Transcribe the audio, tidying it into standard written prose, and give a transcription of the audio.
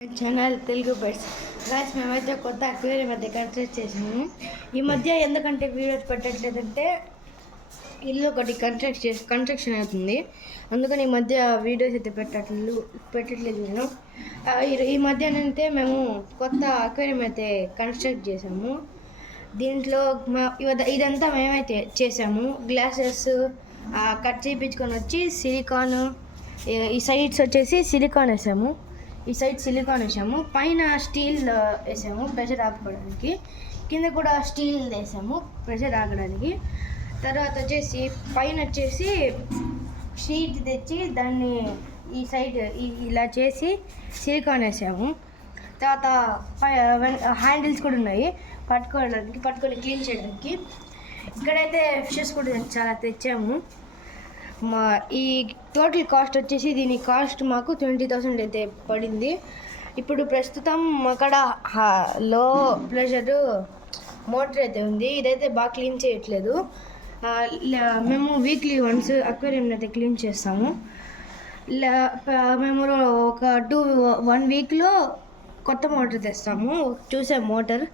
Channel Telugu birds guys మేమైతే కొత్త aquarium అయితే కన్స్ట్రక్ట్ చేసాము. ఈ మధ్య ఎందుకంటే వీడియోస్ పెట్టట్లేదంటే ఇల్లు ఒకటి కన్స్ట్రక్షన్ అవుతుంది, అందుకని ఈ మధ్య వీడియోస్ అయితే పెట్టట్లేదు నేను. ఈ మధ్య అయితే మేము కొత్త అక్వేరియం అయితే కన్స్ట్రక్ట్ చేసాము. దీంట్లో ఇదంతా మేమైతే చేసాము. గ్లాసెస్ కట్ చేయించుకొని వచ్చి సిలికాన్, ఈ సైడ్స్ వచ్చేసి సిలికాన్ వేసాము, ఈ సైడ్ సిలికాన్ వేసాము, పైన స్టీల్ వేసాము ప్రెషర్ ఆపుకోవడానికి, కింద కూడా స్టీల్ వేసాము ప్రెషర్ ఆగడానికి. తర్వాత వచ్చేసి పైన వచ్చేసి షీట్ తెచ్చి దాన్ని ఈ సైడ్ ఇలా చేసి సిలికాన్ వేసాము. తర్వాత హ్యాండిల్స్ కూడా ఉన్నాయి పట్టుకొని క్లీన్ చేయడానికి. ఇక్కడైతే ఫిషెస్ కూడా చాలా తెచ్చాము. ఈ టోటల్ కాస్ట్ వచ్చేసి దీని కాస్ట్ మాకు 20,000 అయితే పడింది. ఇప్పుడు ప్రస్తుతం అక్కడ లో ప్రెషర్ మోటార్ అయితే ఉంది, ఇదైతే బాగా క్లీన్ చేయట్లేదు. మేము వీక్లీ వన్స్ అక్వేరియం అయితే క్లీన్ చేస్తాము. మేము ఒక 1 వీక్లో కొత్త మోటార్ తెస్తాము. చూసాం మోటార్